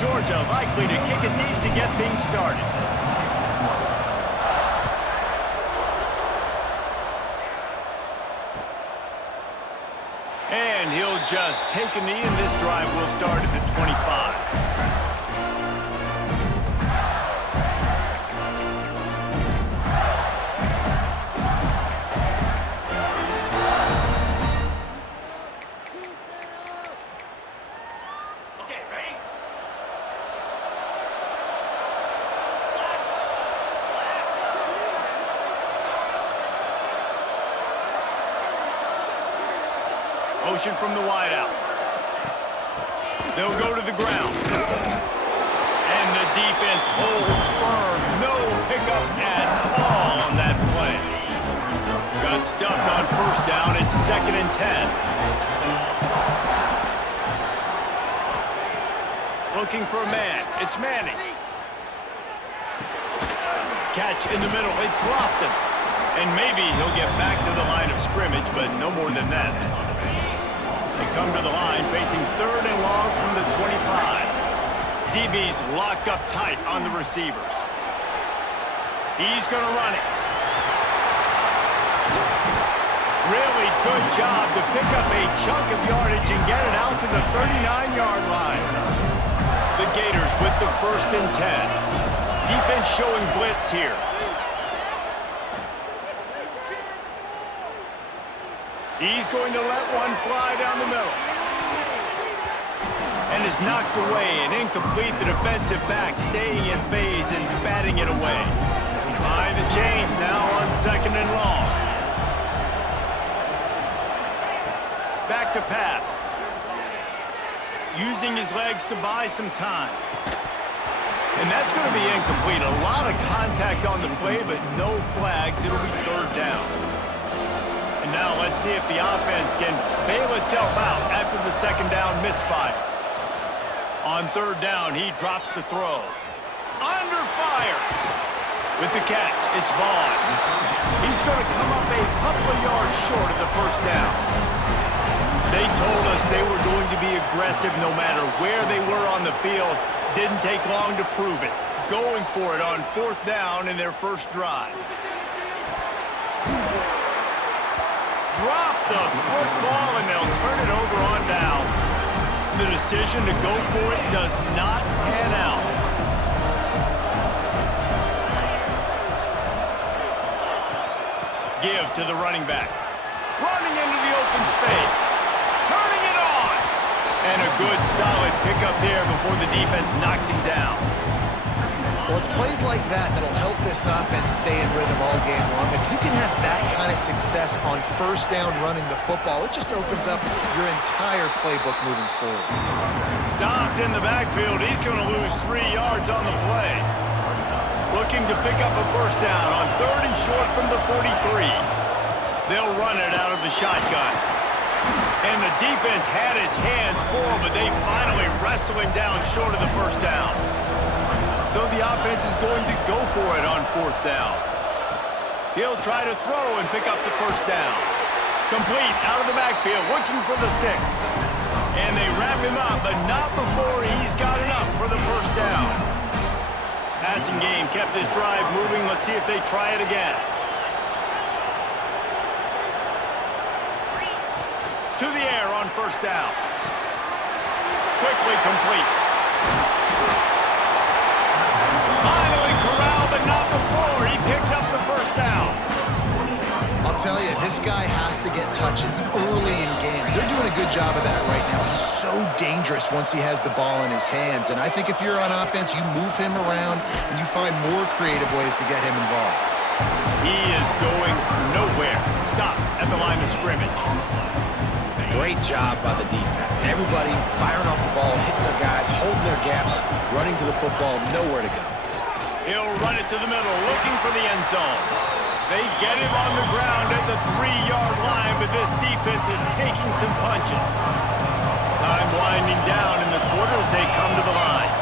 Georgia likely to kick it deep to get things started. And he'll just take a knee, and this drive will start at the 25. Motion from the wideout. They'll go to the ground. And the defense holds firm. No pickup at all on that play. Got stuffed on first down. It's 2nd and 10. Looking for a man. It's Manning. Catch in the middle. It's Lofton. And maybe he'll get back to the line of scrimmage, but no more than that. They come to the line facing 3rd and long from the 25. DB's locked up tight on the receivers. He's going to run it. Really good job to pick up a chunk of yardage and get it out to the 39-yard line. The Gators with the 1st and 10. Defense showing blitz here. He's going to let one fly down the middle. And is knocked away and incomplete. The defensive back staying in phase and batting it away. Behind the chains now on 2nd and long. Back to pass. Using his legs to buy some time. And that's going to be incomplete. A lot of contact on the play, but no flags. It'll be 3rd down. And now let's see if the offense can bail itself out after the 2nd down misfire. On 3rd down, he drops to throw. Under fire. With the catch, it's Vaughn. He's going to come up a couple of yards short of the 1st down. They told us they were going to be aggressive no matter where they were on the field. Didn't take long to prove it. Going for it on 4th down in their first drive. Drop the football, and they'll turn it over on downs. The decision to go for it does not pan out. Give to the running back. Running into the open space. Turning it on. And a good, solid pickup there before the defense knocks him down. Well, it's plays like that that'll help this offense stay in rhythm all game long. If you can have that kind of success on 1st down running the football, it just opens up your entire playbook moving forward. Stopped in the backfield. He's going to lose 3 yards on the play. Looking to pick up a 1st down on 3rd and short from the 43. They'll run it out of the shotgun. And the defense had his hands full, but they finally wrestle him down short of the 1st down. So the offense is going to go for it on 4th down. He'll try to throw and pick up the 1st down. Complete out of the backfield, looking for the sticks. And they wrap him up, but not before he's got enough for the 1st down. Passing game kept his drive moving. Let's see if they try it again. To the air on 1st down. Quickly complete. Finally corralled, but not before. He picked up the 1st down. I'll tell you, this guy has to get touches early in games. They're doing a good job of that right now. He's so dangerous once he has the ball in his hands. And I think if you're on offense, you move him around and you find more creative ways to get him involved. He is going nowhere. Stop at the line of scrimmage. Great job by the defense. Everybody firing off the ball, hitting their guys, holding their gaps, running to the football, nowhere to go. He'll run it to the middle, looking for the end zone. They get him on the ground at the 3-yard line, but this defense is taking some punches. Time winding down in the quarter as they come to the line.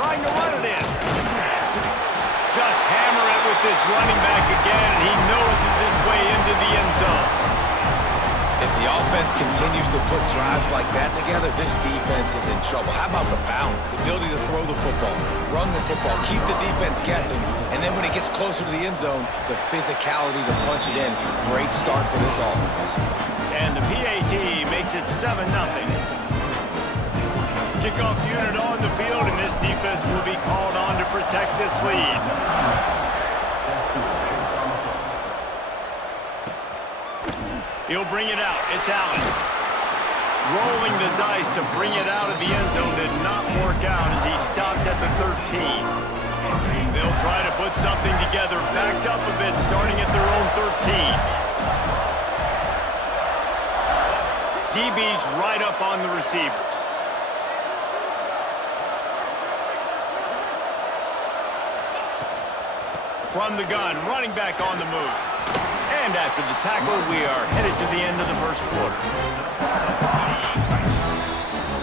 Trying to run it in. Just hammer it with this running back again, and he noses his way into the end zone. If the offense offense continues to put drives like that together, this defense is in trouble. How about the balance, the ability to throw the football, run the football, keep the defense guessing, and then when it gets closer to the end zone, the physicality to punch it in. Great start for this offense. And the PAT makes it 7-0. Kickoff unit on the field, and this defense will be called on to protect this lead. He'll bring it out. It's Allen. Rolling the dice to bring it out of the end zone did not work out as he stopped at the 13. They'll try to put something together, backed up a bit, starting at their own 13. DB's right up on the receivers. From the gun, running back on the move. And after the tackle, we are headed to the end of the first quarter.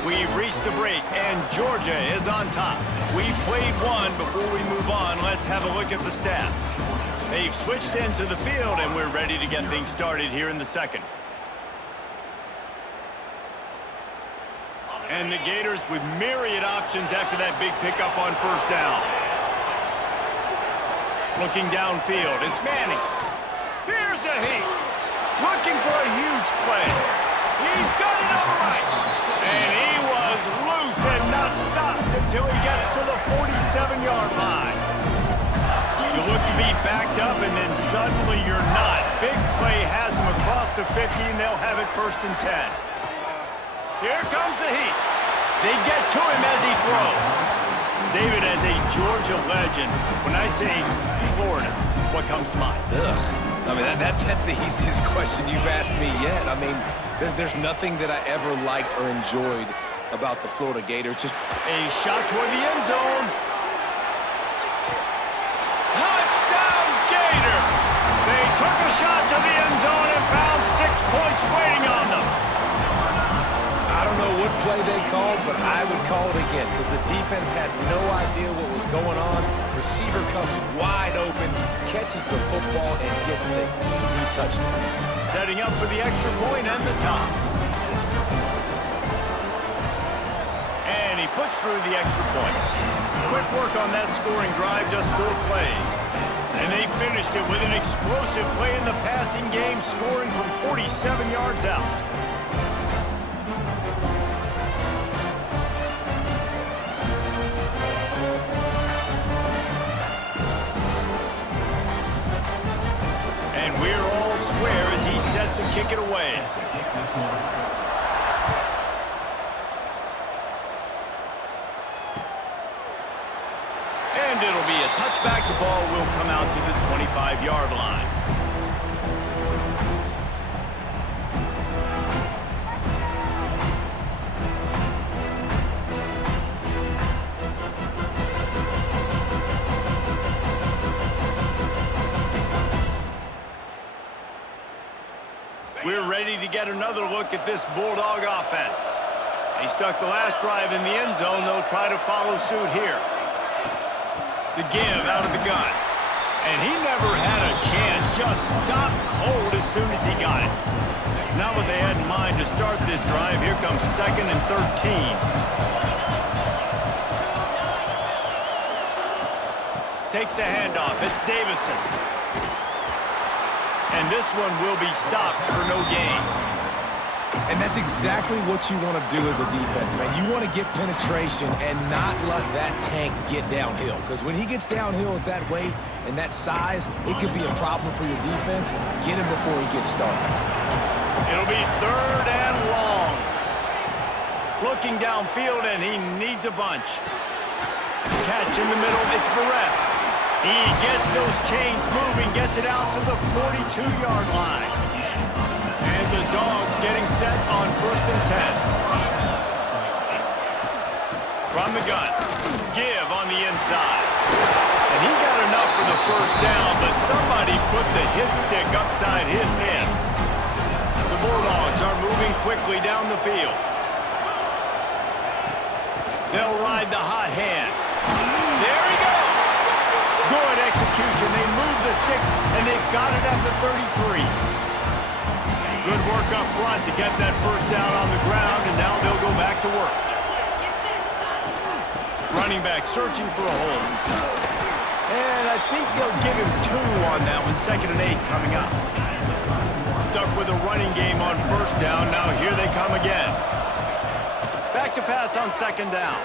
We've reached the break, and Georgia is on top. We've played one. Before we move on, let's have a look at the stats. They've switched into the field, and we're ready to get things started here in the second. And the Gators with myriad options after that big pickup on first down. Looking downfield, it's Manning. Here's a heat. Looking for a huge play. He's got it on the right. And he was loose and not stopped until he gets to the 47-yard line. You look to be backed up, and then suddenly you're not. Big play has him across the 50, and they'll have it 1st and 10. Here comes the heat. They get to him as he throws. David, as a Georgia legend, when I say Florida, what comes to mind? I mean, that's the easiest question you've asked me yet. I mean, there's nothing that I ever liked or enjoyed about the Florida Gators. Just a shot toward the end zone. Touchdown, Gators! They took a shot to the end zone and found 6 points waiting on them. I don't know what play they called, but I would call it again because the defense had no idea what was going on. Receiver comes wide open, catches the football, and gets the easy touchdown. Setting up for the extra point and the top. And he puts through the extra point. Quick work on that scoring drive, just 4 plays. And they finished it with an explosive play in the passing game, scoring from 47 yards out. We're all square as he's set to kick it away. And it'll be a touchback. The ball will come out to the 25-yard line. We're ready to get another look at this Bulldog offense. They stuck the last drive in the end zone. They'll try to follow suit here. The give out of the gun. And he never had a chance. Just stopped cold as soon as he got it. Not what they had in mind to start this drive. Here comes 2nd and 13. Takes the handoff. It's Davison. And this one will be stopped for no gain. And that's exactly what you want to do as a defense, man. You want to get penetration and not let that tank get downhill. Because when he gets downhill at that weight and that size, it could be a problem for your defense. Get him before he gets started. It'll be 3rd and long. Looking downfield, and he needs a bunch. Catch in the middle, it's Barres. He gets those chains moving, gets it out to the 42-yard line. And the Dogs getting set on 1st and 10. From the gun, give on the inside. And he got enough for the 1st down, but somebody put the hit stick upside his head. The Bulldogs are moving quickly down the field. They'll ride the hot hand. There he goes. Good execution. They move the sticks, and they've got it at the 33. Good work up front to get that first down on the ground, and now they'll go back to work. Running back searching for a hole. And I think they'll give him 2 on that one. 2nd and 8 coming up. Stuck with a running game on first down. Now here they come again. Back to pass on 2nd down.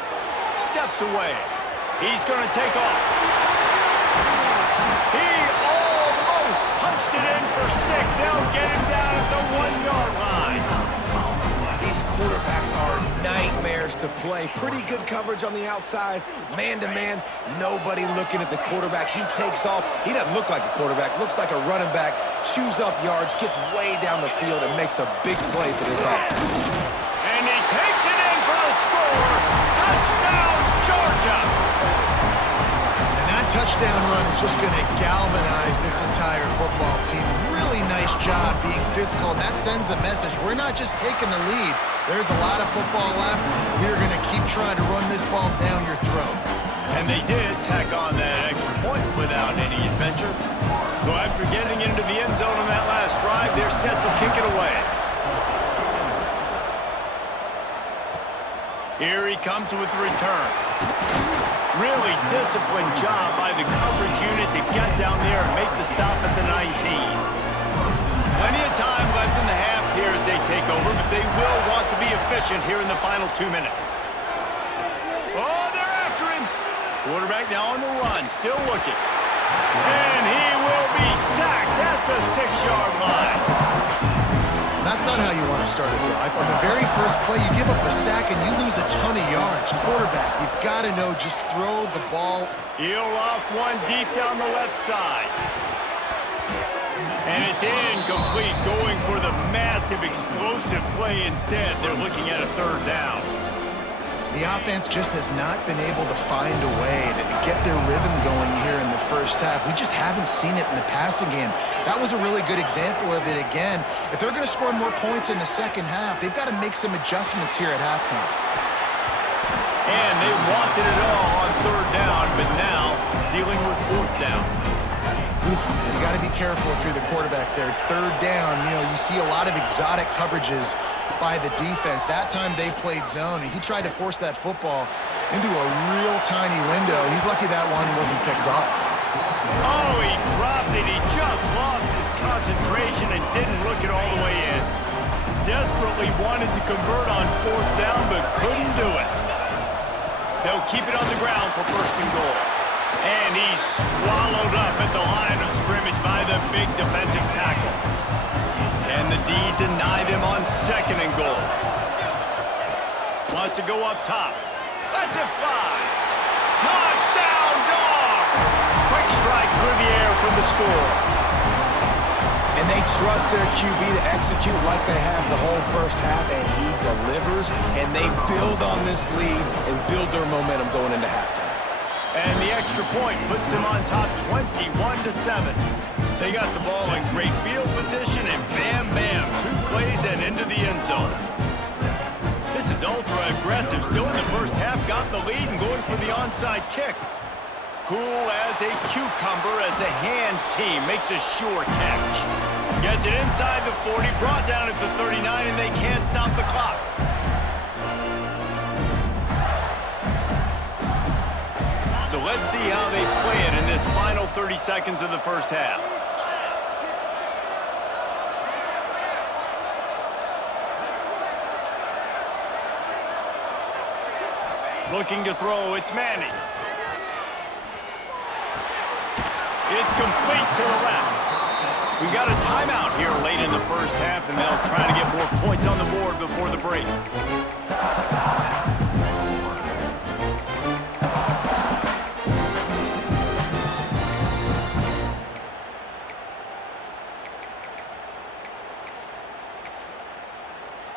Steps away. He's going to take off. He almost punched it in for 6. They'll get him down at the 1-yard line. These quarterbacks are nightmares to play. Pretty good coverage on the outside. Man-to-man, nobody looking at the quarterback. He takes off. He doesn't look like a quarterback. Looks like a running back. Chews up yards, gets way down the field, and makes a big play for this offense. And he takes it in for the score. Touchdown, Georgia! And that touchdown run is just going to galvanize this entire football team. Really nice job being physical, and that sends a message. We're not just taking the lead. There's a lot of football left. We're going to keep trying to run this ball down your throat. And they did tack on that extra point without any adventure. So after getting into the end zone on that last drive, they're set to kick it away. Here he comes with the return. Really disciplined job by the coverage unit to get down there and make the stop at the 19. Plenty of time left in the half here as they take over, but they will want to be efficient here in the final 2 minutes. Oh, they're after him. Quarterback now on the run, still looking. And he will be sacked at the 6-yard line. That's not how you want to start a drive. On the very first play, you give up a sack and you lose a ton of yards. Quarterback, you've got to know, just throw the ball. He'll off one deep down the left side. And it's incomplete, going for the massive explosive play instead. They're looking at a 3rd down. The offense just has not been able to find a way to get their rhythm going here in the first half. We just haven't seen it in the passing game. That was a really good example of it again. If they're going to score more points in the second half, they've got to make some adjustments here at halftime. And they wanted it all on 3rd down, but now dealing with 4th down. You got to be careful if you're the quarterback there. 3rd down, you see a lot of exotic coverages by the defense. That time they played zone, and he tried to force that football into a real tiny window. He's lucky that one wasn't picked off. Oh, he dropped it. He just lost his concentration and didn't look it all the way in. Desperately wanted to convert on 4th down, but couldn't do it. They'll keep it on the ground for 1st and goal. And he's swallowed up at the line of scrimmage by the big defensive tackle. And the D deny them on 2nd and goal. Wants to go up top. Lets it fly. Touchdown, Dogs! Quick strike through the air for the score. And they trust their QB to execute like they have the whole first half, and he delivers, and they build on this lead and build their momentum going into halftime. And the extra point puts them on top 21-7. They got the ball in great field position, and bam, bam, 2 plays and into the end zone. This is ultra-aggressive. Still in the first half, got the lead and going for the onside kick. Cool as a cucumber as the hands team makes a sure catch. Gets it inside the 40, brought down at the 39, and they can't stop the clock. So let's see how they play it in this final 30 seconds of the first half. Looking to throw, it's Manning. It's complete to the left. We got a timeout here late in the first half, and they'll try to get more points on the board before the break.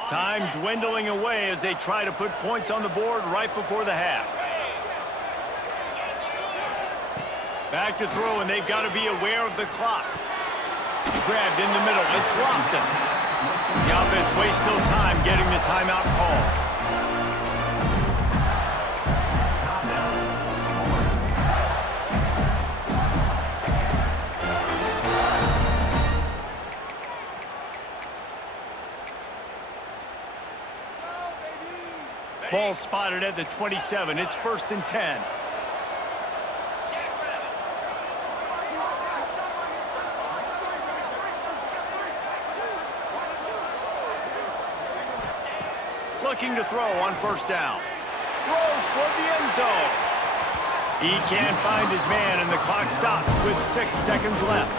Time dwindling away as they try to put points on the board right before the half. Back to throw, and they've got to be aware of the clock. Grabbed in the middle. It's Lofton. The offense wastes no time getting the timeout call. Ball spotted at the 27. It's 1st and 10. Looking to throw on 1st down. Throws toward the end zone. He can't find his man, and the clock stops with 6 seconds left.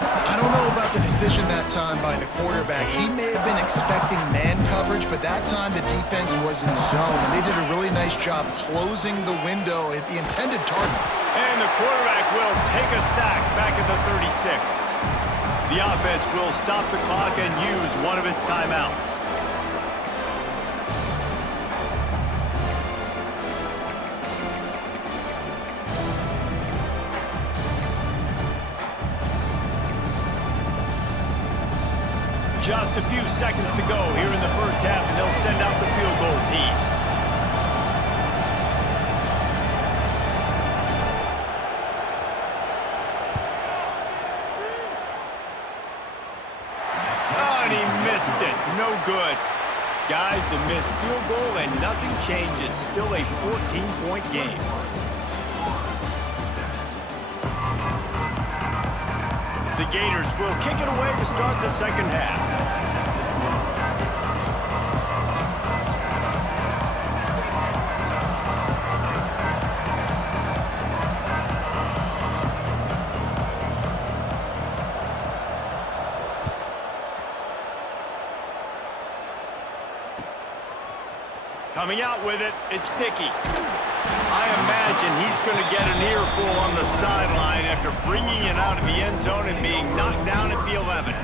I don't know about the decision that time by the quarterback. He may have been expecting man coverage, but that time the defense was in zone, and they did a really nice job closing the window at the intended target. And the quarterback will take a sack back at the 36. The offense will stop the clock and use one of its timeouts. Just a few seconds to go here in the 1st half, and they'll send out the field goal team. Oh, and he missed it. No good. Guys, a missed field goal, and nothing changes. Still a 14-point game. The Gators will kick it away to start the 2nd half. Coming out with it, it's Dickey. I imagine he's going to get an earful on the sideline after bringing it out of the end zone and being knocked down at the 11.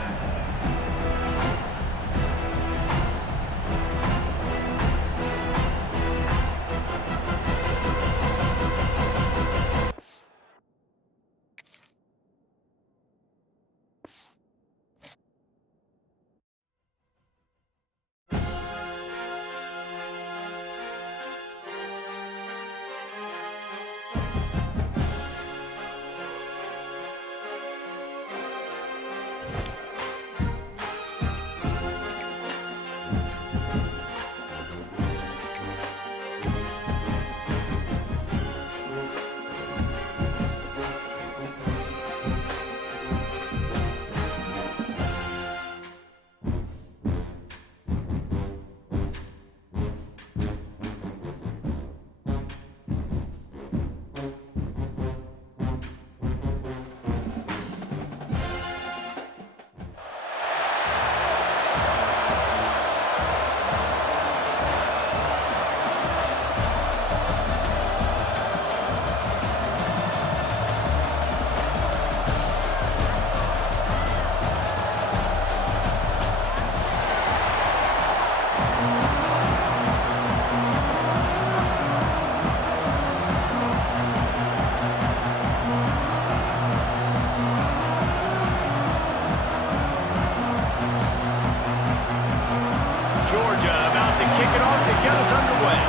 Georgia about to kick it off to get us underway.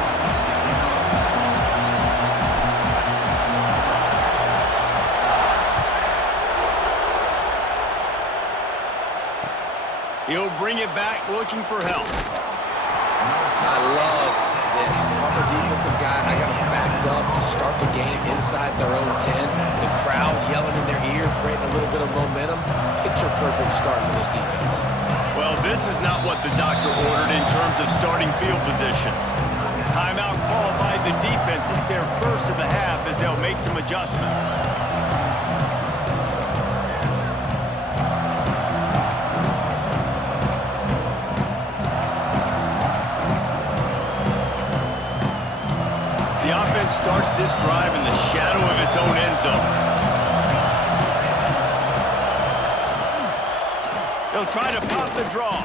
He'll bring it back looking for help. I love this. If I'm a defensive guy, I got them backed up to start the game inside their own 10. The crowd yelling in their ear, creating a little bit of momentum. Picture perfect start for this defense. Well, this is not what the doctor ordered in terms of starting field position. Timeout called by the defense. It's their first of the half as they'll make some adjustments. The offense starts this drive in the shadow of its own end zone. They'll try to pop the draw.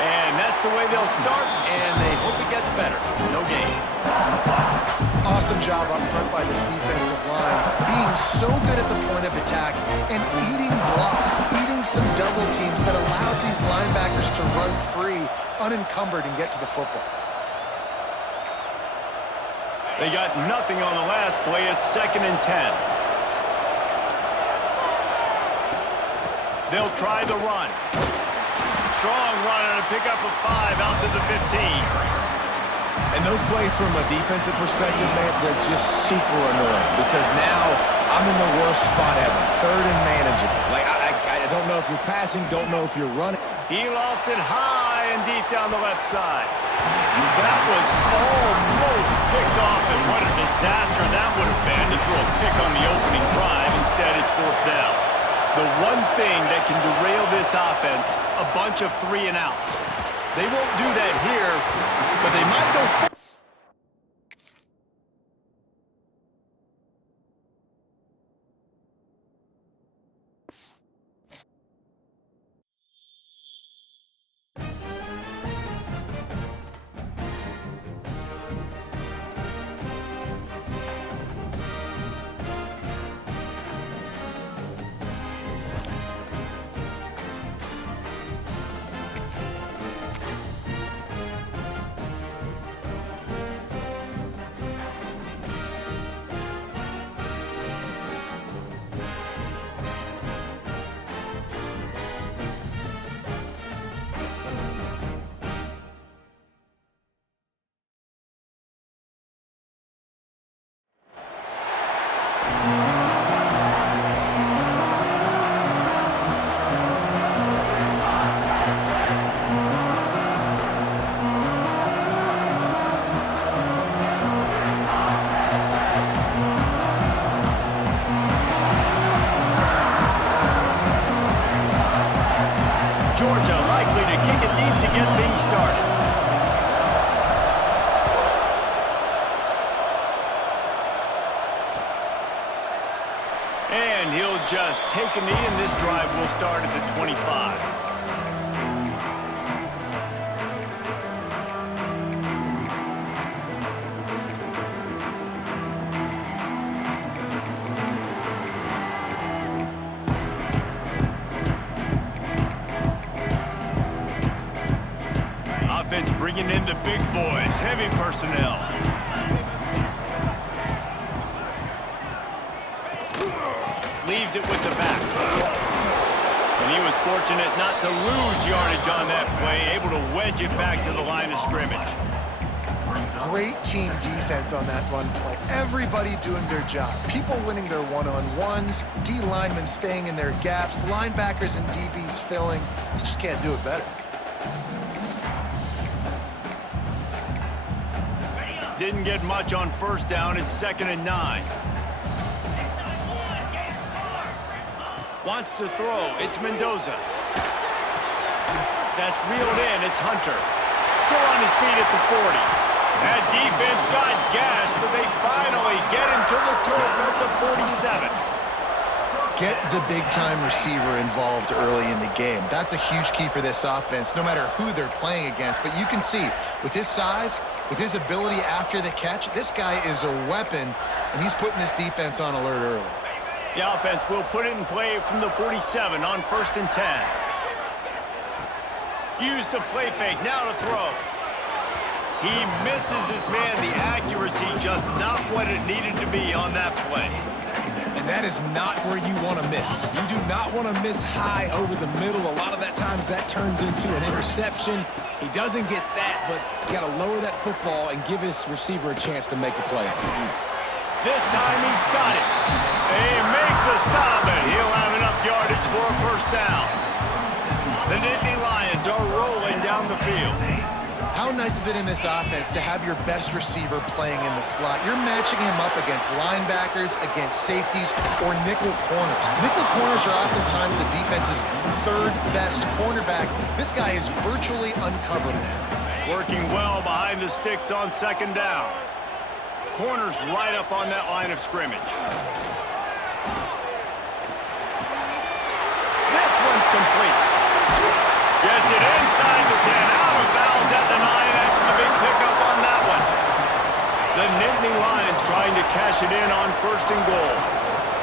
And that's the way they'll start, and they hope it gets better. No gain. Awesome job up front by this defensive line, being so good at the point of attack and eating blocks, eating some double teams that allows these linebackers to run free, unencumbered, and get to the football. They got nothing on the last play. It's 2nd and 10. They'll try the run. strong run and a pick up of 5 out to the 15. And those plays from a defensive perspective, man, they're just super annoying because now I'm in the worst spot ever. Third and manageable. Like, I don't know if you're passing, don't know if you're running. He lofts it high and deep down the left side. That was almost picked off, and what a disaster that would have been to throw a pick on the opening drive. Instead, it's 4th down. The one thing that can derail this offense, a bunch of 3 and outs. They won't do that here, but they might go Georgia likely to kick it deep to get things started. And he'll just take a knee, and this drive will start at the 25. Offense bringing in the big boys, heavy personnel. Leaves it with the back. And he was fortunate not to lose yardage on that play, able to wedge it back to the line of scrimmage. Great team defense on that run play. Everybody doing their job. People winning their one-on-ones, D linemen staying in their gaps, linebackers and DBs filling. You just can't do it better. Didn't get much on 1st down. It's 2nd and 9. Wants to throw. It's Mendoza. That's reeled in. It's Hunter. Still on his feet at the 40. That defense got gassed, but they finally get him to the turf at the 47. Get the big-time receiver involved early in the game. That's a huge key for this offense, no matter who they're playing against. But you can see, with his size, with his ability after the catch, this guy is a weapon, and he's putting this defense on alert early. The offense will put it in play from the 47 on 1st and 10. Use the play fake, now to throw. He misses his man. The accuracy just not what it needed to be on that play. And that is not where you want to miss. You do not want to miss high over the middle. A lot of that times that turns into an interception. He doesn't get that, but he's got to lower that football and give his receiver a chance to make a play. This time he's got it. They make the stop, and he'll have enough yardage for a 1st down. The Nittany Lions are rolling down the field. How nice is it in this offense to have your best receiver playing in the slot? You're matching him up against linebackers, against safeties, or nickel corners. Nickel corners are oftentimes the defense's 3rd best cornerback. This guy is virtually uncoverable. Working well behind the sticks on 2nd down. Corners right up on that line of scrimmage. This one's complete. Gets it inside the 10, out of bounds at the 9 after the big pickup on that one. The Nittany Lions trying to cash it in on 1st and goal.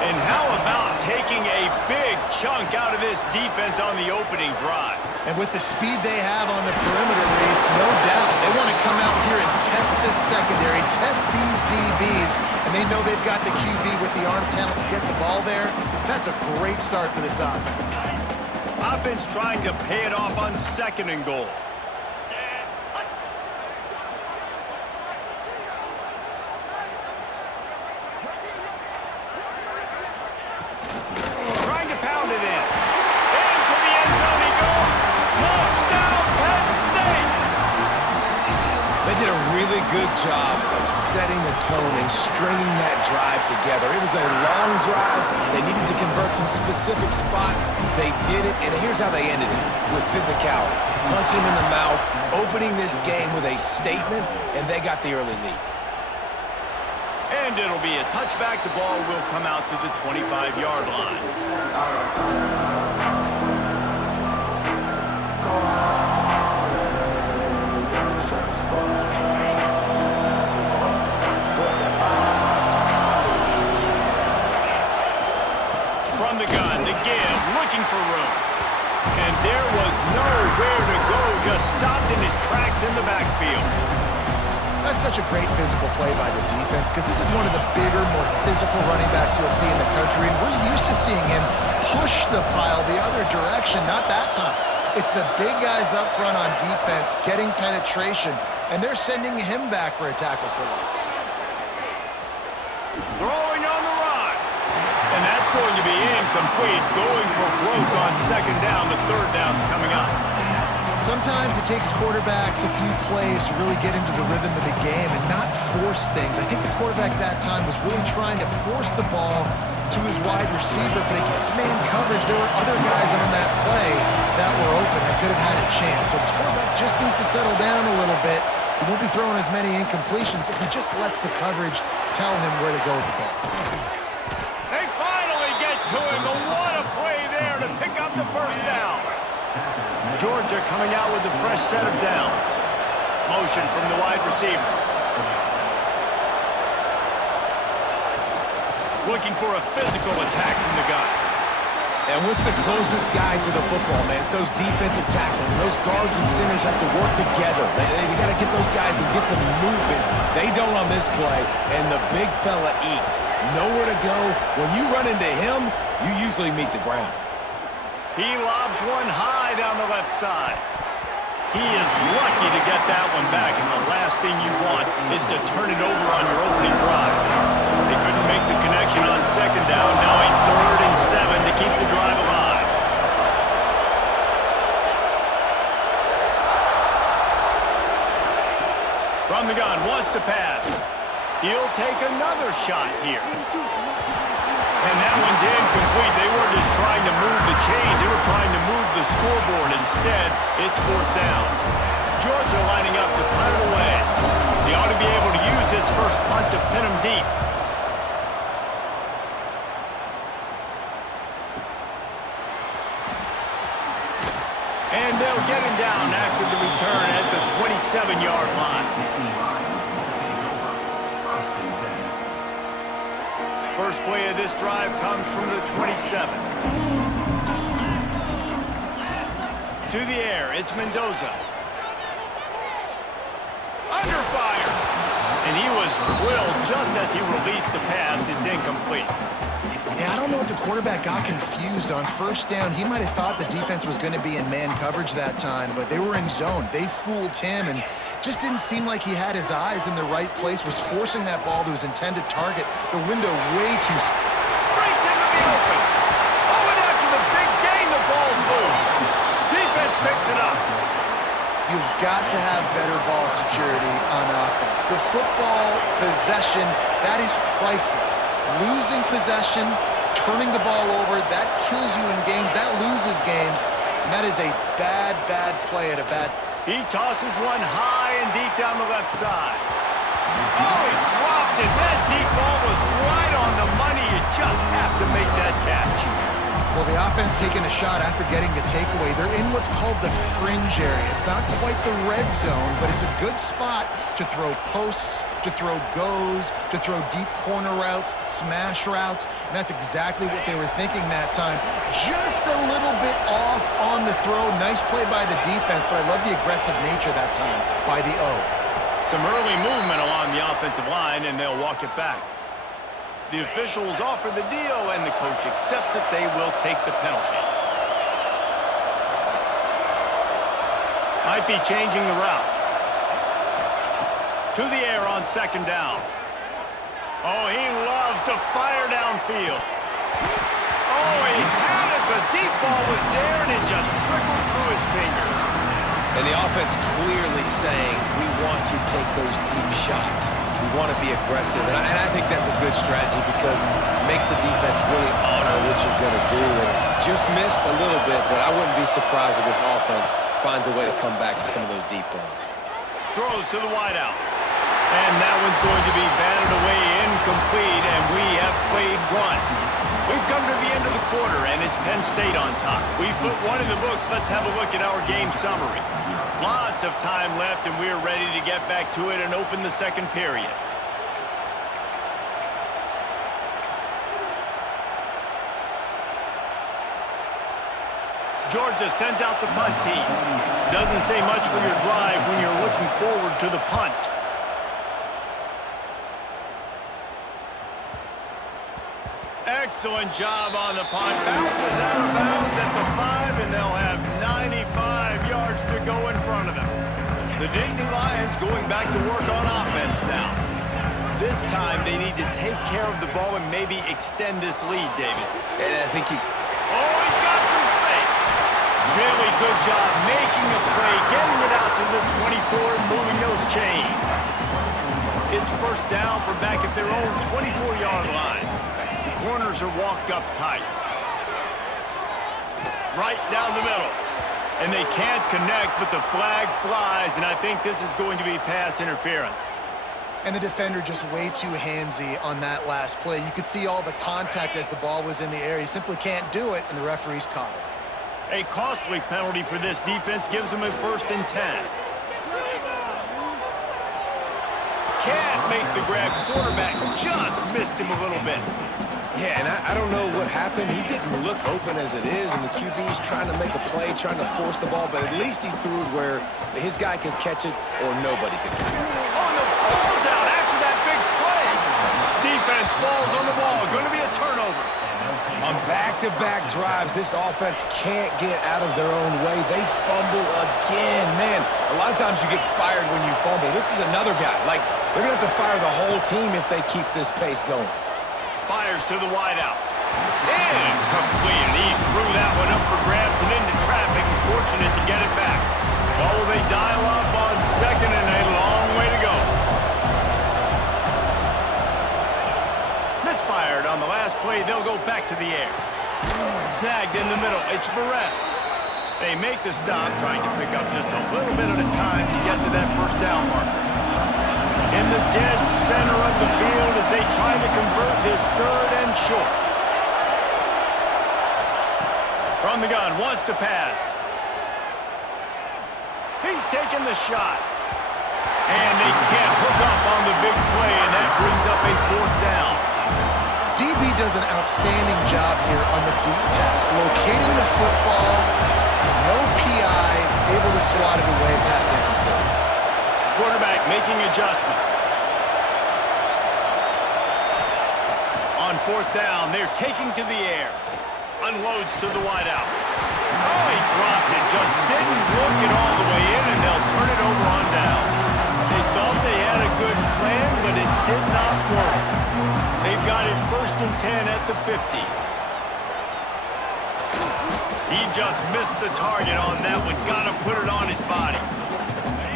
And how about taking a big chunk out of this defense on the opening drive? And with the speed they have on the perimeter, Reese, no doubt they want to come out here and test this secondary, test these DBs, and they know they've got the QB with the arm talent to get the ball there. That's a great start for this offense. Offense trying to pay it off on 2nd and goal. Trying to pound it in. Into the end zone he goes. Touchdown, Penn State! They did a really good job of setting the tone and stringing that drive together. It was a long drive. They needed to convert some specific spots. They did it, and here's how they ended it, with physicality. Punch him in the mouth, opening this game with a statement, and they got the early lead. And it'll be a touchback. The ball will come out to the 25-yard line. From the gun to give, looking for room. And there was nowhere to go, just stopped in his tracks in the backfield. That's such a great physical play by the defense because this is one of the bigger, more physical running backs you'll see in the country, and we're used to seeing him push the pile the other direction. Not that time. It's the big guys up front on defense getting penetration, and they're sending him back for a tackle for loss. Throwing on the run. And that's going to be incomplete, going for broke on 2nd down. The 3rd down's coming up. Sometimes it takes quarterbacks a few plays to really get into the rhythm of the game and not force things. I think the quarterback that time was really trying to force the ball to his wide receiver, but against man coverage, there were other guys on that play that were open that could have had a chance. So this quarterback just needs to settle down a little bit. He won't be throwing as many incompletions if he just lets the coverage tell him where to go with the ball. They finally get to him. And what a play there to pick up the 1st down. Georgia coming out with a fresh set of downs. Motion from the wide receiver. Looking for a physical attack from the gun. And what's the closest guy to the football, man? It's those defensive tackles. And those guards and centers have to work together. They got to get those guys and get some movement. They don't on this play, and the big fella eats. Nowhere to go. When you run into him, you usually meet the ground. He lobs one high down the left side. He is lucky to get that one back, and the last thing you want is to turn it over on your opening drive. They couldn't make the connection on 2nd down. Now a 3rd and 7 to keep the drive alive. From the gun, wants to pass. He'll take another shot here. And that one's incomplete. They weren't just trying to move the chains. They were trying to move the scoreboard. Instead, it's 4th down. Georgia lining up to punt it away. They ought to be able to use this first punt to pin them deep. And they'll get him down after the return at the 27-yard line. First play of this drive comes from the 27. To the air, it's Mendoza. Under fire. And he was drilled just as he released the pass. It's incomplete. Yeah, I don't know if the quarterback got confused on 1st down. He might have thought the defense was going to be in man coverage that time, but they were in zone. They fooled him and just didn't seem like he had his eyes in the right place, was forcing that ball to his intended target. The window way too... Breaks into the open. Oh, and after the big gain, the ball's loose. Defense picks it up. You've got to have better ball security on offense. The football possession, that is priceless. Losing possession, turning the ball over, that kills you in games, that loses games, and that is a bad, bad play at a bad... He tosses one high and deep down the left side. Oh, he dropped it. That deep ball was right on the money. You just have to make that catch. Well, the offense taking a shot after getting the takeaway. They're in what's called the fringe area. It's not quite the red zone, but it's a good spot to throw posts, to throw goes, to throw deep corner routes, smash routes. And that's exactly what they were thinking that time. Just a little bit off on the throw. Nice play by the defense, but I love the aggressive nature that time by the O. Some early movement along the offensive line, and they'll walk it back. The officials offer the deal, and the coach accepts it. They will take the penalty. Might be changing the route. To the air on second down. Oh, he loves to fire downfield. Oh, he had it. The deep ball was there, and it just trickled through his fingers. And the offense clearly saying, we want to take those deep shots. We want to be aggressive. And I think that's a good strategy because it makes the defense really honor what you're going to do. And just missed a little bit, but I wouldn't be surprised if this offense finds a way to come back to some of those deep balls. Throws to the wideout. And that one's going to be batted away incomplete, and we have played one. We've come to the end of the quarter, and it's Penn State on top. We've put one in the books. Let's have a look at our game summary. Lots of time left, and we're ready to get back to it and open the second period. Georgia sends out the punt team. Doesn't say much for your drive when you're looking forward to the punt. Excellent job on the punt. Bounces out of bounds at the 5, and they'll have 95 yards to go in front of them. The Nittany Lions going back to work on offense now. This time they need to take care of the ball and maybe extend this lead, David. And I think Oh, he's got some space. Really good job making a play, getting it out to the 24 and moving those chains. It's first down from back at their own 24-yard line. The corners are walked up tight. Right down the middle. And they can't connect, but the flag flies, and I think this is going to be pass interference. And the defender just way too handsy on that last play. You could see all the contact as the ball was in the air. He simply can't do it, and the referee's caught it. A costly penalty for this defense gives them a 1st and 10. Can't make the grab. Quarterback just missed him a little bit. Yeah, and I don't know what happened. He didn't look open as it is, and the QB's trying to make a play, trying to force the ball, but at least he threw it where his guy could catch it or nobody could catch it. Oh, the ball's out after that big play. Defense falls on the ball. Going to be a turnover. On back-to-back drives, this offense can't get out of their own way. They fumble again. Man, a lot of times you get fired when you fumble. This is another guy. Like, they're going to have to fire the whole team if they keep this pace going. Fires to the wideout. Incomplete. And he threw that one up for grabs and into traffic. Fortunate to get it back. Well, will they dial up on second and a long way to go? Misfired on the last play. They'll go back to the air. Snagged in the middle. It's Barres. They make the stop, trying to pick up just a little bit at a time to get to that first down marker. In the dead center of the field as they try to convert this 3rd and short. From the gun, wants to pass. He's taking the shot. And they can't hook up on the big play, and that brings up a 4th down. DB does an outstanding job here on the deep pass, locating the football, no PI, able to swat it away, pass incomplete. Quarterback making adjustments. On 4th down, they're taking to the air. Unloads to the wideout. Oh, he dropped it. Just didn't look it all the way in, and they'll turn it over on downs. They thought they had a good plan, but it did not work. They've got it 1st and 10 at the 50. He just missed the target on that one. Got to put it on his body.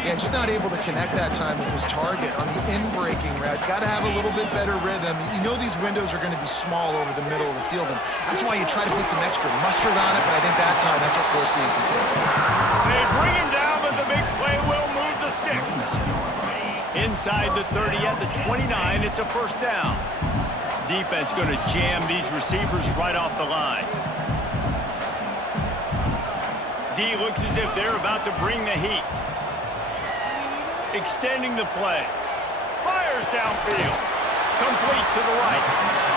Yeah, just not able to connect that time with his target on the in-breaking route. Got to have a little bit better rhythm. You know these windows are going to be small over the middle of the field, and that's why you try to put some extra mustard on it, but I think that time that's what forced the incomplete. They bring him down, but the big play will move the sticks. Inside the 30 at the 29, it's a 1st down. Defense going to jam these receivers right off the line. D looks as if they're about to bring the heat. Extending the play. Fires downfield. Complete to the right.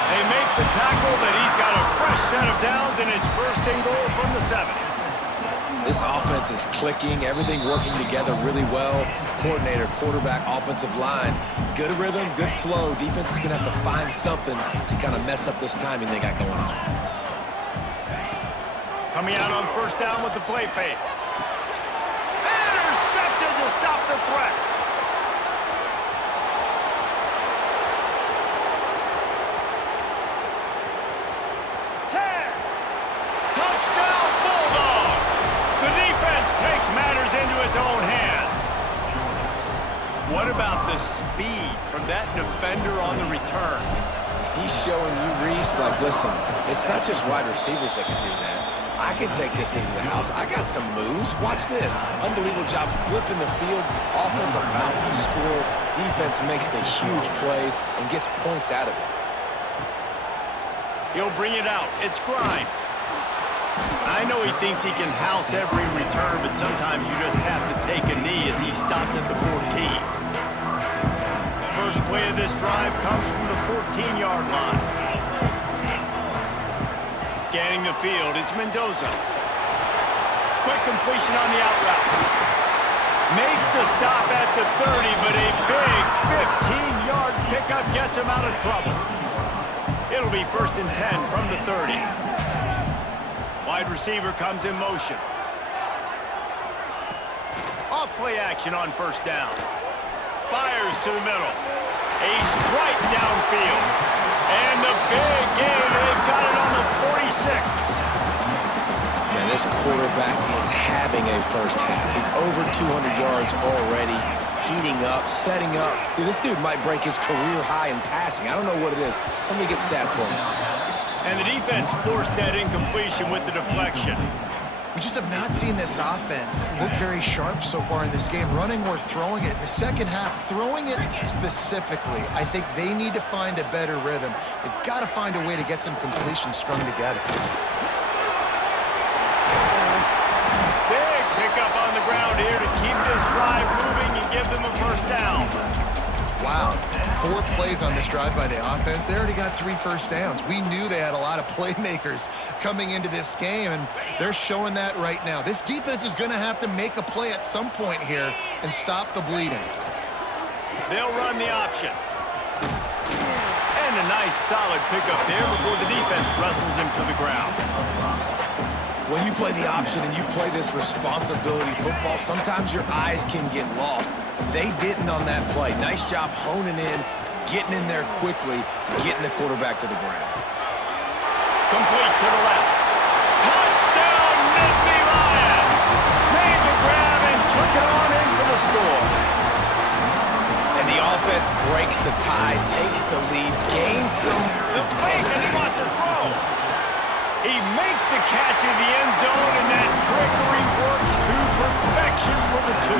They make the tackle, but he's got a fresh set of downs, and it's 1st and goal from the 7. This offense is clicking, everything working together really well. Coordinator, quarterback, offensive line. Good rhythm, good flow. Defense is going to have to find something to kind of mess up this timing they got going on. Coming out on 1st down with the play fake. stop the threat. 10. Touchdown, Bulldogs. The defense takes matters into its own hands. What about the speed from that defender on the return? He's showing you, Reese, like, listen, it's not just wide receivers that can do that. I can take this thing to the house. I got some moves. Watch this. Unbelievable job flipping the field. Offense about to score. Defense makes the huge plays and gets points out of it. He'll bring it out. It's Grimes. I know he thinks he can house every return, but sometimes you just have to take a knee as he stopped at the 14. First play of this drive comes from the 14-yard line. Scanning the field, it's Mendoza. Quick completion on the out route. Makes the stop at the 30, but a big 15-yard pickup gets him out of trouble. It'll be 1st and 10 from the 30. Wide receiver comes in motion. Off play action on 1st down. Fires to the middle. A strike downfield. And the big gain, they've got it on the 46. Man, this quarterback is having a first half. He's over 200 yards already, heating up, setting up. Dude, this dude might break his career high in passing. I don't know what it is. Somebody get stats for me. And the defense forced that incompletion with the deflection. We just have not seen this offense look very sharp so far in this game, running or throwing it. In the second half, throwing it specifically, I think they need to find a better rhythm. They've got to find a way to get some completions strung together. Big pickup on the ground here to keep this drive moving and give them a 1st down. Wow, 4 plays on this drive by the offense. They already got 3 first downs. We knew they had a lot of playmakers coming into this game, and they're showing that right now. This defense is going to have to make a play at some point here and stop the bleeding. They'll run the option. And a nice solid pickup there before the defense wrestles him to the ground. When you play the option and you play this responsibility football, sometimes your eyes can get lost. They didn't on that play. Nice job honing in, getting in there quickly, getting the quarterback to the ground. Complete to the left. Touchdown, Nittany Lions! Made the grab and took it on in for the score. And the offense breaks the tie, takes the lead, gains some. The fake, and he wants to throw. He makes the catch in the end zone, and that trickery works to perfection for the 2.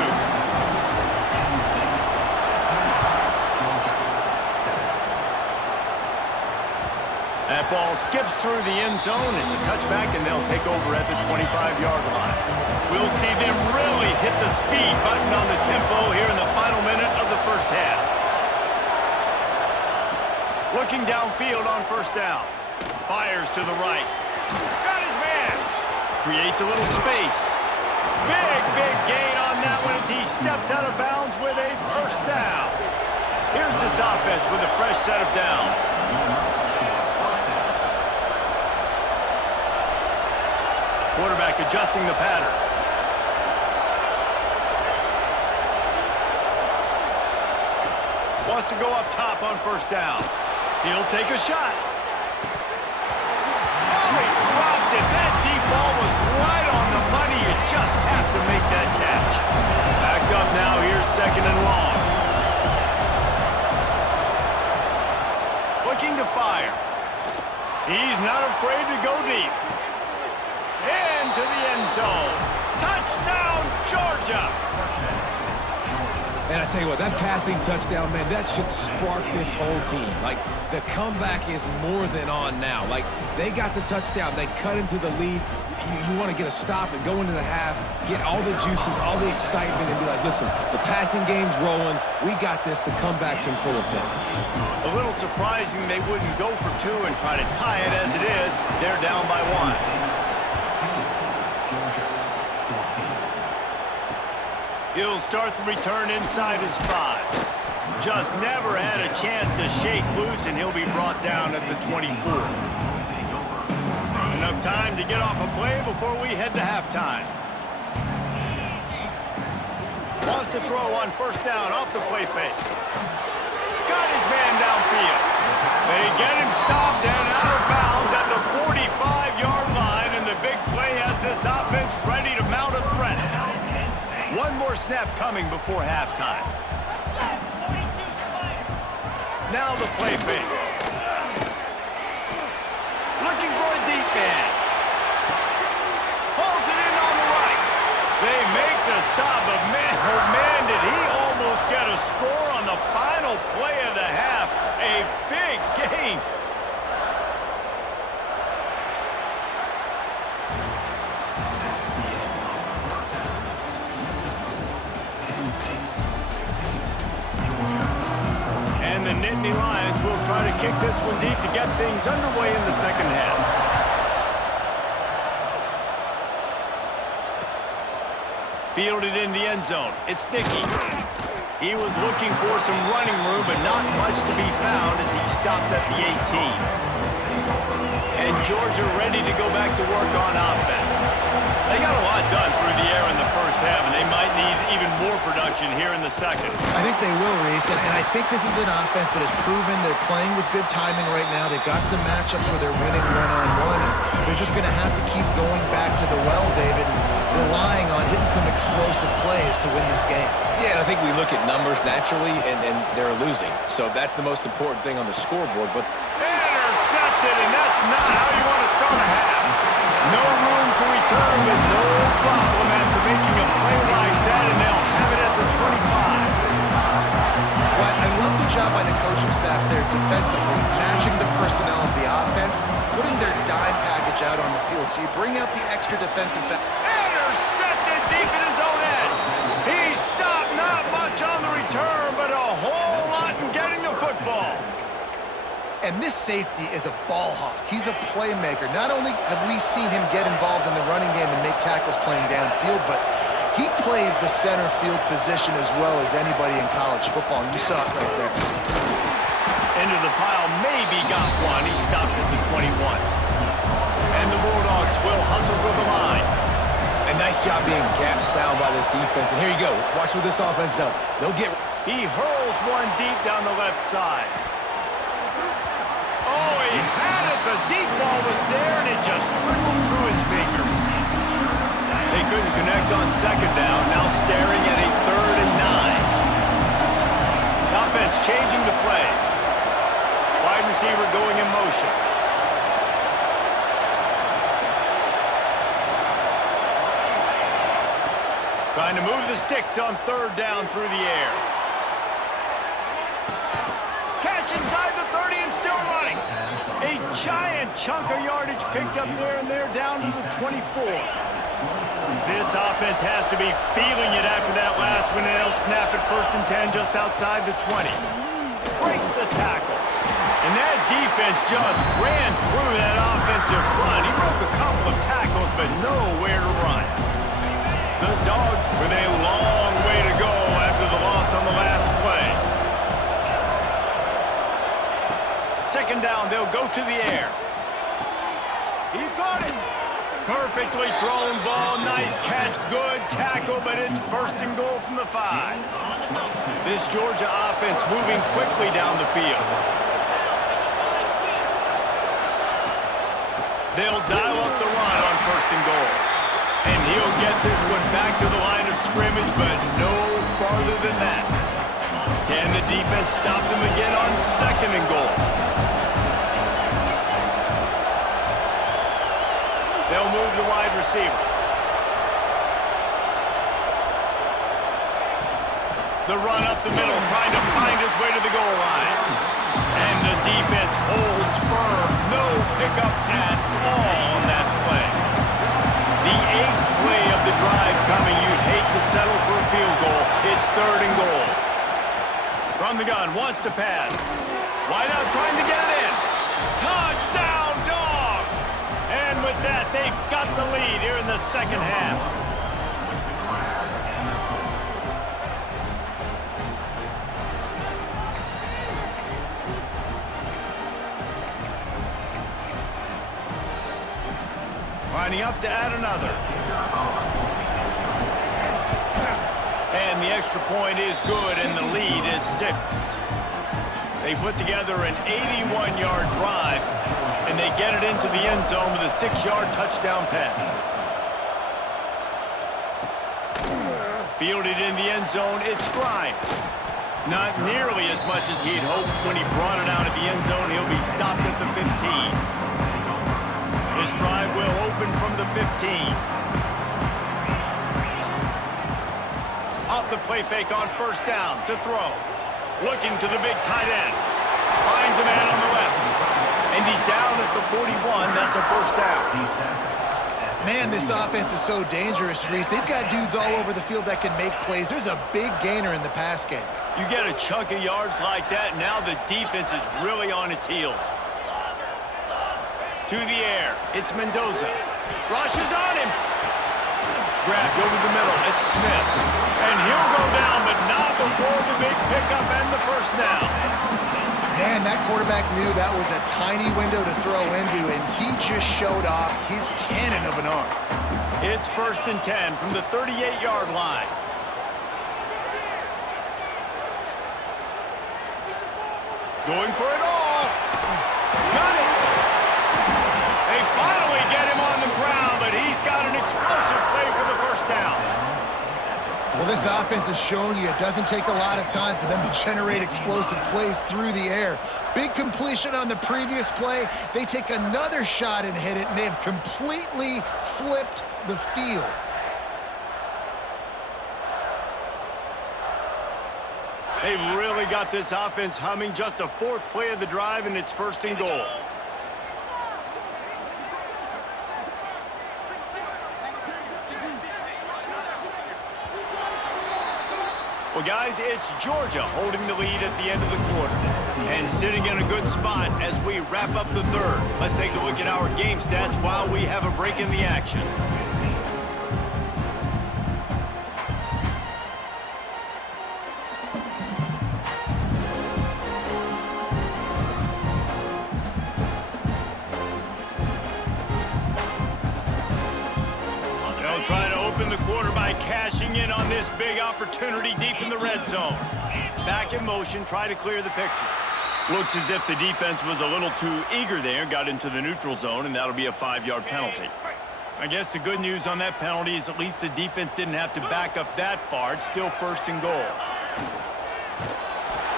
That ball skips through the end zone. It's a touchback, and they'll take over at the 25-yard line. We'll see them really hit the speed button on the tempo here in the final minute of the 1st half. Looking downfield on 1st down. Fires to the right. Got his man. Creates a little space. Big gain on that one as he steps out of bounds with a 1st down. Here's this offense with a fresh set of downs. Quarterback adjusting the pattern. Wants to go up top on 1st down. He'll take a shot. Oh, he dropped it. That deep ball was right on the money. You just have to make that catch. Backed up now. Here's 2nd and long. Looking to fire. He's not afraid to go deep. Into the end zone. Touchdown, Georgia! And I tell you what, that passing touchdown, man, that should spark this whole team. Like, the comeback is more than on now. Like, they got the touchdown. They cut into the lead. You want to get a stop and go into the half, get all the juices, all the excitement, and be like, listen, the passing game's rolling. We got this. The comeback's in full effect. A little surprising they wouldn't go for 2 and try to tie it as it is. They're down by 1. He'll start the return inside his 5. Just never had a chance to shake loose, and he'll be brought down at the 24. Enough time to get off a play before we head to halftime. Wants to throw on first down off the play fake. Got his man downfield. They get him stopped and out of bounds at the 45-yard line, and the big play has this offense ready to mount a threat. One more snap coming before halftime. Now the play fake. Looking for a deep man. Pulls it in on the right. They make the stop, but man, oh man, did he almost get a score on the final play of the half. A big gain. And the Nittany Lions will try to kick this one deep to get things underway in the second half. Fielded in the end zone. It's Dickey. He was looking for some running room, but not much to be found as he stopped at the 18. And Georgia ready to go back to work on offense. They got a lot done through the air in the first half, and they might need even more production here in the second. I think they will, Reese, and I think this is an offense that has proven they're playing with good timing right now. They've got some matchups where they're winning one-on-one, and they're just going to have to keep going back to the well, David, and relying on hitting some explosive plays to win this game. Yeah, and I think we look at numbers naturally, and they're losing. So that's the most important thing on the scoreboard. But intercepted, and that's not how you want to start a half. No room to return, but no problem after making a play like that, and they'll have it at the 25. Well, I love the job by the coaching staff there defensively, matching the personnel of the offense, putting their dime package out on the field. So you bring out the extra defensive back. Intercepted deep in his own end. He stopped not much on the return, but a whole lot in getting the football. And this safety is a ball hawk. He's a playmaker. Not only have we seen him get involved in the running game and make tackles playing downfield, but he plays the center field position as well as anybody in college football, and you saw it right there. Into the pile, maybe got one. He stopped at the 21. And the Bulldogs will hustle to the line. a nice job being gap sound by this defense. And here you go. Watch what this offense does. They'll get... He hurls one deep down the left side. Oh, he had it. The deep ball was there, and it just trickled through his fingers. They couldn't connect on second down. Now staring at a 3rd and 9. Offense changing the play. Wide receiver going in motion. Trying to move the sticks on 3rd down through the air. Catch inside the 30 and still running. A giant chunk of yardage picked up there, and they're down to the 24. This offense has to be feeling it after that last one, and they'll snap it 1st and 10 just outside the 20. Breaks the tackle. And that defense just ran through that offensive front. He broke a couple of tackles, but nowhere to run. The Dogs with a long way to go after the loss on the last play. 2nd down, they'll go to the air. He got it. Perfectly thrown ball, nice catch, good tackle, but it's 1st and goal from the 5. This Georgia offense moving quickly down the field. They'll dial up the run on 1st and goal. And he'll get this one back to the line of scrimmage, but no farther than that. Can the defense stop them again on 2nd and goal? They'll move the wide receiver. The run up the middle, trying to find his way to the goal line. And the defense holds firm. No pickup at all on that play. The 8th play of the drive coming. You'd hate to settle for a field goal. It's 3rd and goal. From the gun, wants to pass. Wide out trying to get in. Touchdown, Dogs! And with that, they've got the lead here in the 2nd half. Lining up to add another. And the extra point is good, and the lead is 6. They put together an 81-yard drive, and they get it into the end zone with a 6-yard touchdown pass. Fielded in the end zone, it's Grimes. Not nearly as much as he'd hoped when he brought it out of the end zone. He'll be stopped at the 15. This drive will open from the 15. Off the play fake on first down to throw. Looking to the big tight end. Finds a man on the left. And he's down at the 41. That's a first down. Man, this offense is so dangerous, Reese. They've got dudes all over the field that can make plays. There's a big gainer in the pass game. You get a chunk of yards like that, now the defense is really on its heels. To the air, it's Mendoza. Rushes on him. Grabbed over the middle, it's Smith. And he'll go down, but not before the big pickup and the first down. Man, that quarterback knew that was a tiny window to throw into, and he just showed off his cannon of an arm. It's 1st and 10 from the 38-yard line. Going for it all. Got it. They finally get him on the ground, but he's got an explosive play for the first down. Well, this offense has shown you it doesn't take a lot of time for them to generate explosive plays through the air. Big completion on the previous play. They take another shot and hit it, and they've completely flipped the field. They've really got this offense humming. Just a 4th play of the drive, and it's 1st and goal. Well, guys, it's Georgia holding the lead at the end of the quarter and sitting in a good spot as we wrap up the 3rd. Let's take a look at our game stats while we have a break in the action. Trying to open the quarter by cashing in on this big opportunity deep in the red zone. Back in motion, try to clear the picture. Looks as if the defense was a little too eager there, got into the neutral zone, and that'll be a 5-yard penalty. I guess the good news on that penalty is at least the defense didn't have to back up that far. It's still 1st and goal.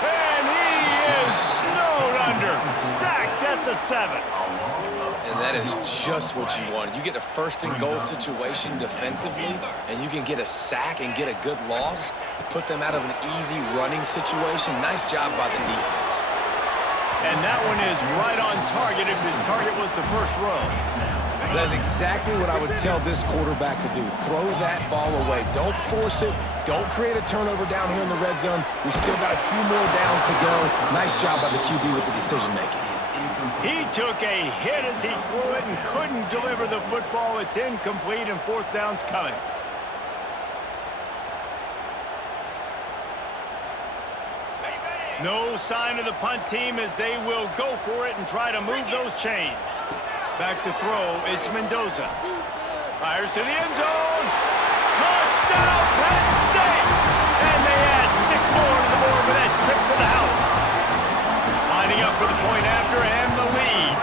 And he is snowed under, sacked at the 7. And that is just what you want. You get a 1st and goal situation defensively, and you can get a sack and get a good loss, put them out of an easy running situation. Nice job by the defense. And that one is right on target if his target was the first row. That is exactly what I would tell this quarterback to do. Throw that ball away. Don't force it. Don't create a turnover down here in the red zone. We still got a few more downs to go. Nice job by the QB with the decision-making. He took a hit as he threw it and couldn't deliver the football. It's incomplete, and 4th down's coming. No sign of the punt team as they will go for it and try to move those chains. Back to throw, it's Mendoza. Fires to the end zone. Touchdown, Penn State! And they add 6 more to the board with that trip to the house. Lining up for the point after and the lead.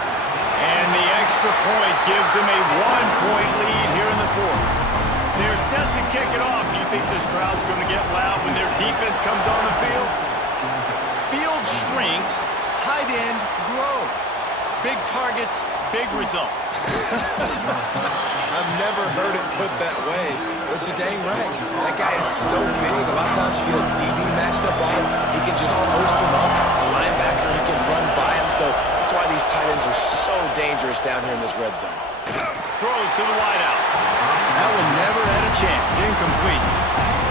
And the extra point gives them a 1-point lead here in the 4th. They're set to kick it off. Do you think this crowd's going to get loud when their defense comes on the field? Field shrinks, tight end grows. Big targets, big results. I've never heard it put that way, but you're dang right. That guy is so big. A lot of times you get a DB matched up on him. He can just post him up. A linebacker, he can run by him. So that's why these tight ends are so dangerous down here in this red zone. Throws to the wideout. That one never had a chance. Incomplete.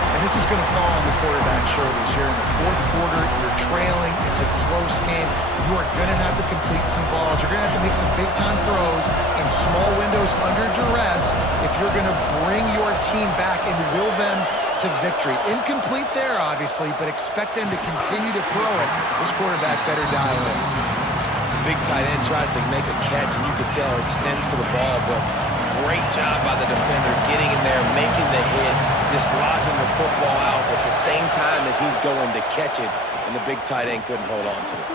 And this is going to fall on the quarterback's shoulders here in the 4th quarter. You're trailing. It's a close game. You are going to have to complete some balls. You're going to have to make some big-time throws in small windows under duress if you're going to bring your team back and will them to victory. Incomplete there, obviously, but expect them to continue to throw it. This quarterback better dial in. The big tight end tries to make a catch, and you can tell extends for the ball, but great job by the defender getting in there, making the hit, dislodging the football out at the same time as he's going to catch it, and the big tight end couldn't hold on to it.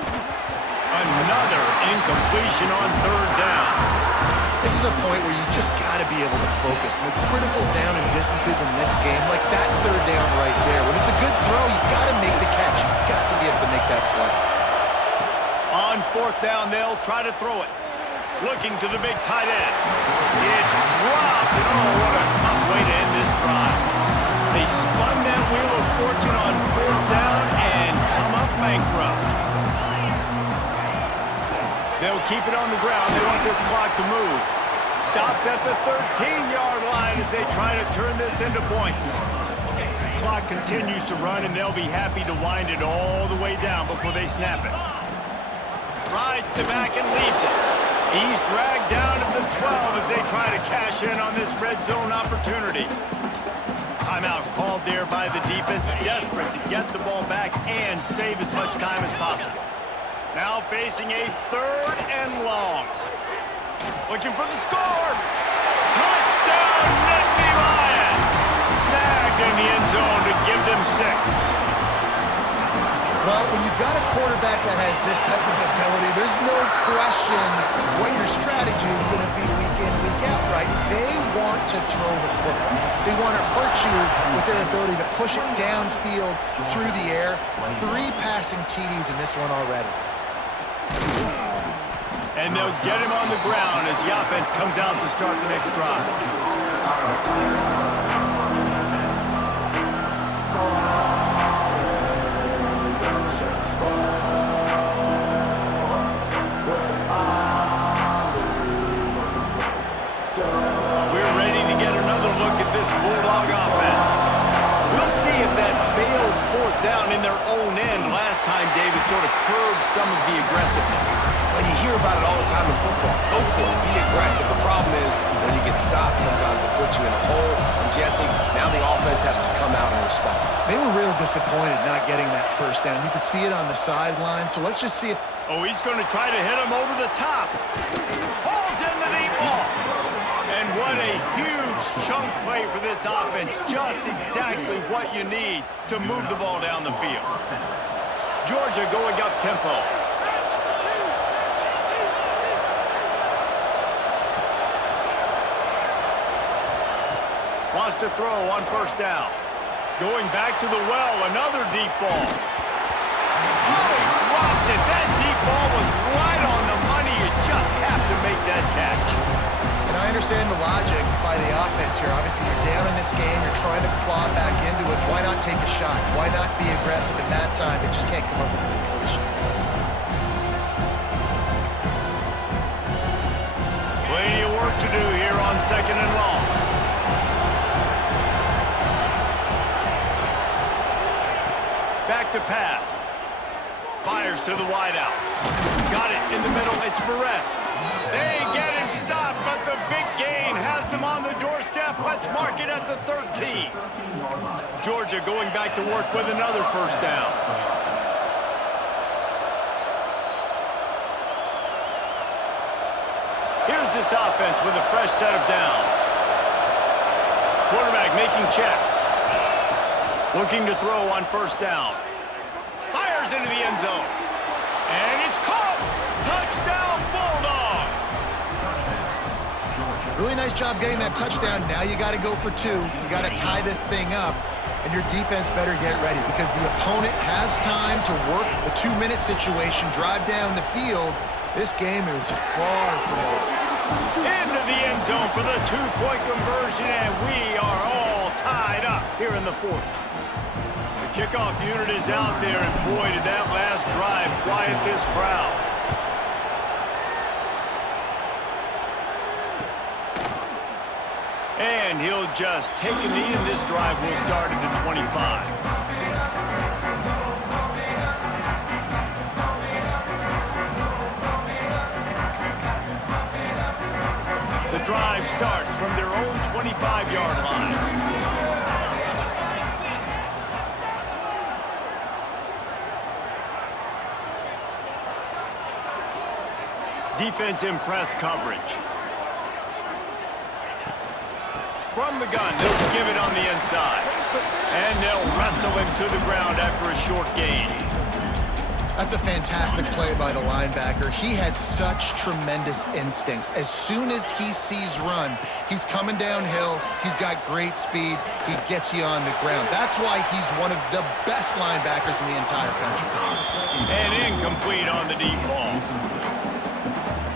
Another incompletion on third down. This is a point where you just got to be able to focus. And the critical down and distances in this game, like that third down right there, when it's a good throw, you got to make the catch. You got to be able to make that play. On fourth down, they'll try to throw it. Looking to the big tight end. It's dropped, and oh, what a tough way to end this drive. They spun that wheel of fortune on fourth down and come up bankrupt. They'll keep it on the ground. They want this clock to move. Stopped at the 13-yard line as they try to turn this into points. Clock continues to run, and they'll be happy to wind it all the way down before they snap it. Rides the back and leaves it. He's dragged down to the 12 as they try to cash in on this red zone opportunity. Timeout called there by the defense, desperate to get the ball back and save as much time as possible. Now facing a third and long. Looking for the score. Touchdown, Nittany Lions. Snagged in the end zone to give them 6. Well, when you've got a quarterback that has this type of ability, there's no question what your strategy is going to be week in, week out, right? They want to throw the football. They want to hurt you with their ability to push it downfield through the air. 3 passing TDs in this one already. And they'll get him on the ground as the offense comes out to start the next drive. We're ready to get another look at this Bulldog offense. We'll see if that failed fourth down in their own end last time, David, sort of curbed some of the aggressiveness. Well, you hear about it all the time in football. Go for it. Be aggressive. The problem is when you get stopped, sometimes it puts you in a hole. And, Jesse, now the offense has to come out and respond. They were real disappointed not getting that first down. You could see it on the sideline, so let's just see if... Oh, he's going to try to hit him over the top. Pulls in the deep ball. And what a huge chunk play for this offense. Just exactly what you need to move the ball down the field. Georgia going up tempo. Wants to throw on first down. Going back to the well, another deep ball. Oh, he dropped it. That deep ball was right on the money. You just have to make that catch. And I understand the logic by the offense here. Obviously, you're down in this game. You're trying to claw back into it. Why not take a shot? Why not be aggressive at that time? They just can't come up with a completion. Plenty of work to do here on second and long. Back to pass. Fires to the wideout. Got it in the middle. It's Perez. They get him stopped, but the big gain has them on the doorstep. Let's mark it at the 13. Georgia going back to work with another first down. Here's this offense with a fresh set of downs. Quarterback making checks. Looking to throw on first down. Fires into the end zone. And it's caught. Touchdown, Bulldogs. Really nice job getting that touchdown. Now you got to go for 2. You got to tie this thing up, and your defense better get ready because the opponent has time to work the 2-minute situation, drive down the field. This game is far from over. Into the end zone for the 2-point conversion, and we are all tied up here in the 4th. The kickoff unit is out there, and boy, did that last drive quiet this crowd. And he'll just take a knee, and this drive will start at the 25. The drive starts from their own 25-yard line. Defense in press coverage. from the gun. They'll give it on the inside. And they'll wrestle him to the ground after a short gain. That's a fantastic play by the linebacker. He has such tremendous instincts. As soon as he sees run, he's coming downhill. He's got great speed. He gets you on the ground. That's why he's one of the best linebackers in the entire country. And incomplete on the deep ball.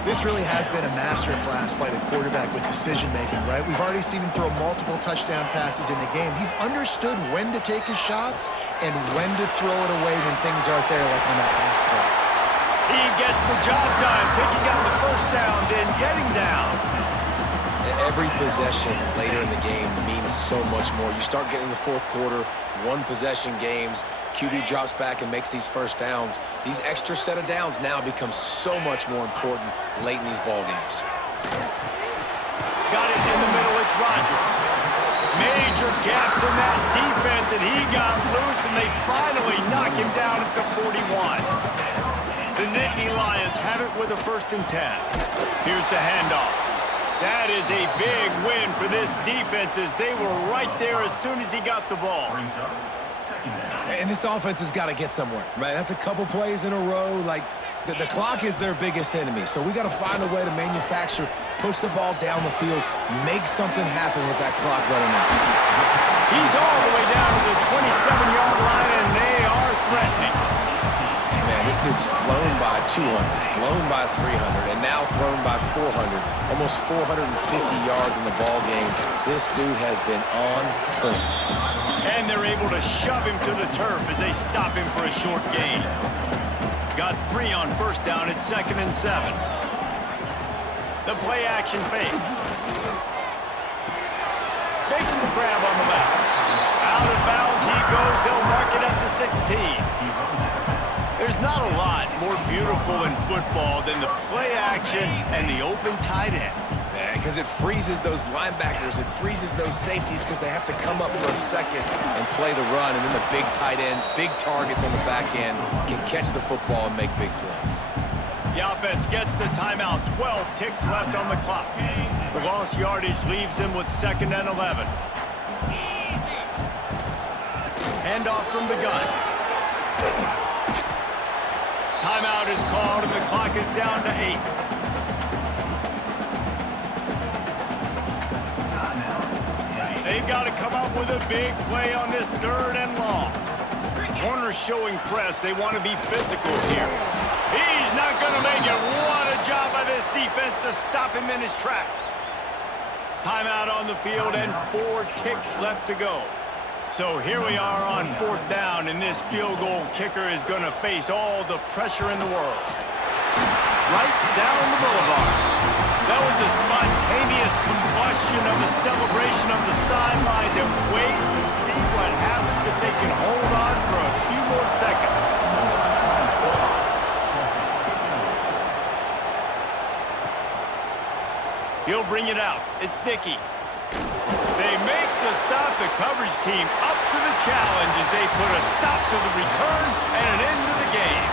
This really has been a masterclass by the quarterback with decision-making, right? We've already seen him throw multiple touchdown passes in the game. He's understood when to take his shots and when to throw it away when things aren't there, like on that last play. He gets the job done, picking up the first down, then getting down. Every possession later in the game means so much more. You start getting the fourth quarter, one-possession games, QB drops back and makes these first downs. These extra set of downs now become so much more important late in these ball games. Got it in the middle, it's Rodgers. Major gaps in that defense, and he got loose, and they finally knock him down at the 41. The Nittany Lions have it with a 1st and 10. Here's the handoff. That is a big win for this defense as they were right there as soon as he got the ball. And this offense has got to get somewhere, right? That's a couple plays in a row. Like, the clock is their biggest enemy. So we got to find a way to manufacture, push the ball down the field, make something happen with that clock running out. He's all the way down to the 27-yard line, and they are threatening. Man, this dude's flown by 200, flown by 300, and now thrown by 400. Almost 450 yards in the ball game. This dude has been on point. And they're able to shove him to the turf as they stop him for a short gain. Got 3 on 1st down at 2nd and 7. The play action fake. Makes the grab on the left. Out of bounds he goes. They'll mark it at the 16. There's not a lot more beautiful in football than the play action and the open tight end. Because it freezes those linebackers, it freezes those safeties because they have to come up for a second and play the run, and then the big tight ends, big targets on the back end can catch the football and make big plays. The offense gets the timeout, 12 ticks left on the clock. The lost yardage leaves them with 2nd and 11. Handoff from the gun. Timeout is called, and the clock is down to 8. They've got to come up with a big play on this 3rd and long. Corners showing press. They want to be physical here. He's not going to make it. What a job by this defense to stop him in his tracks. Timeout on the field and 4 ticks left to go. So here we are on 4th down, and this field goal kicker is going to face all the pressure in the world. Right down the boulevard. That was a spontaneous combustion of a celebration of the sidelines, and wait to see what happens if they can hold on for a few more seconds. He'll bring it out. It's Dickey. They make the stop. The coverage team up to the challenge as they put a stop to the return and an end to the game.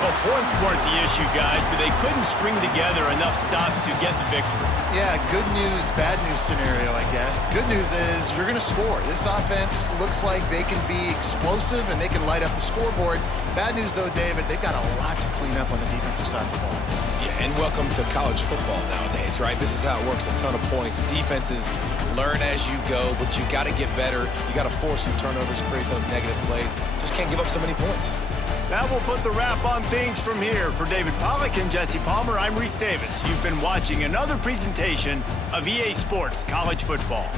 Well, points weren't the issue, guys, but they couldn't string together enough stops to get the victory. Yeah, good news, bad news scenario, I guess. Good news is you're going to score. This offense looks like they can be explosive and they can light up the scoreboard. Bad news, though, David, they've got a lot to clean up on the defensive side of the ball. Yeah, and welcome to college football nowadays, right? This is how it works, a ton of points. Defenses learn as you go, but you got to get better. You got to force some turnovers, create those negative plays. Just can't give up so many points. That will put the wrap on things from here. For David Pollack and Jesse Palmer, I'm Reese Davis. You've been watching another presentation of EA Sports College Football.